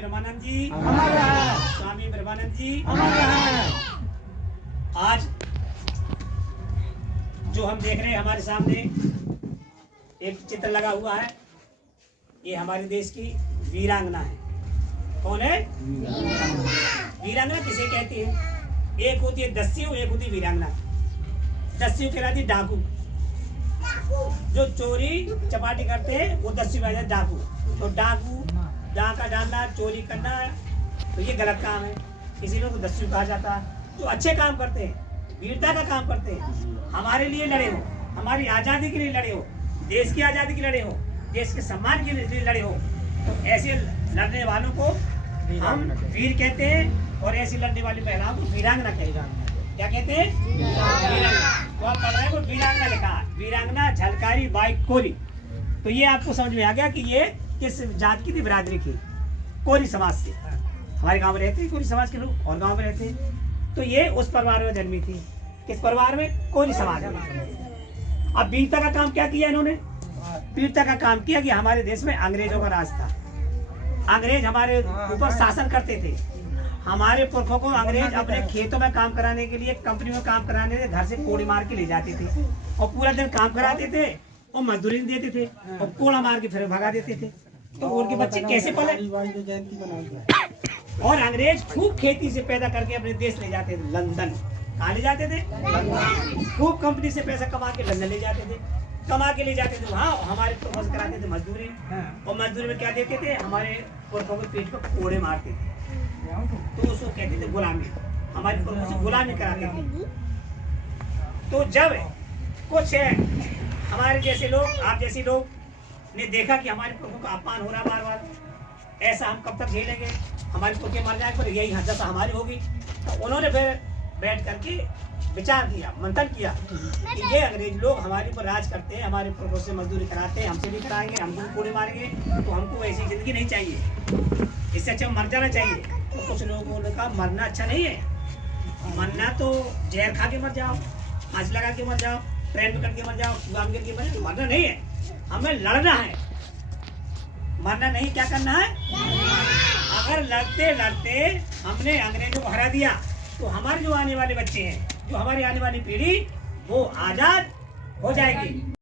ब्रह्मानंद जी, स्वामी ब्रह्मानंद जी। आज जो हम देख रहे हैं हमारे सामने एक चित्र लगा हुआ है, ये हमारे देश की वीरांगना है। कौन है वीरांगना? किसे कहते हैं? एक होती है दस्यु, एक होती है वीरांगना। दस्यु कहलाती डाकू, जो चोरी चपाटी करते हैं वो दस्यु कहलाते डाकू। तो डाकू, डाका डालना, चोरी करना, तो ये गलत काम है, इसीलिए तो दस्यु कहा जाता है। जो अच्छे काम करते हैं, वीरता का काम करते हैं, हमारे लिए लड़े हो, हमारी आज़ादी के लिए लड़े हो, देश की आज़ादी के लिए लड़े हो, देश के सम्मान के लिए लड़े हो, तो ऐसे लड़ने वालों को हम वीर कहते हैं, और ऐसी लड़ने वाली महिलाओं को वीरांगना कहते हैं। क्या कहते हैं? वीरांगना। तो आप पढ़ रहे हैं, वीरांगना लिखा है, वीरांगना झलकारी बाई कोरी। तो ये आपको समझ में आ गया कि ये किस जात की थी, बिरादरी की? कोरी समाज से। हमारे गांव में रहते हैं कोरी समाज के लोग, और गांव में रहते हैं। तो ये उस परिवार में जन्मी थी। किस परिवार में? कोरी समाज में। अब वीरता का काम क्या किया इन्होंने? वीरता का काम किया कि हमारे देश में अंग्रेजों का राज था, अंग्रेज हमारे ऊपर शासन करते थे। हमारे पुरखों को अंग्रेज अपने खेतों में काम कराने के लिए, कंपनी में काम कराने के लिए घर से कोड़ी मार के ले जाते थे, और पूरा दिन काम कराते थे और मजदूरी देते थे, और कोड़ा मार के फिर भगा देते थे। तो उनके बच्चे कैसे पले? और अंग्रेज खूब खेती से पैदा करके अपने देश ले जाते थे। लंदन कहाँ ले जाते थे? खूब कंपनी से पैसा कमा के लंदन ले जाते थे, कमा के ले जाते थे। वहाँ हमारे पुरखों से कराते थे मजदूरी, और मजदूरी में क्या देते थे? हमारे पुरखों के पेट पर कोड़े मारते थे, तो उसको कहते थे गुलामी। हमारे पुरखों से गुलामी कराते थे। तो जब कुछ हमारे जैसे लोग, आप जैसे लोग ने देखा कि हमारे पुरखों का अपमान हो रहा बार बार, ऐसा हम कब तक झेलेंगे, हमारे पुरखे मर जाए, पर यही दशा हमारी होगी। तो उन्होंने फिर बैठ करके विचार किया, मंथन किया कि ये अंग्रेज लोग हमारे ऊपर राज करते हैं, हमारे पुरखों से मजदूरी कराते हैं, हमसे भी कराएंगे, हमको भी कोड़े मारेंगे, तो हमको ऐसी जिंदगी नहीं चाहिए, इससे अच्छा मर जाना चाहिए। तो कुछ लोगों ने कहा मरना अच्छा नहीं है, मरना तो जहर खा के मर जाओ, फांसी लगा के मर जाओ, ट्रेन पकड़ के मर जाओ, कुआं गिर के मर जाओ, मरना नहीं है, हमें लड़ना है। मरना नहीं, क्या करना है? अगर लड़ते लड़ते हमने अंग्रेजों को हरा दिया, तो हमारे जो आने वाले बच्चे हैं, जो हमारी आने वाली पीढ़ी, वो आजाद हो जाएगी।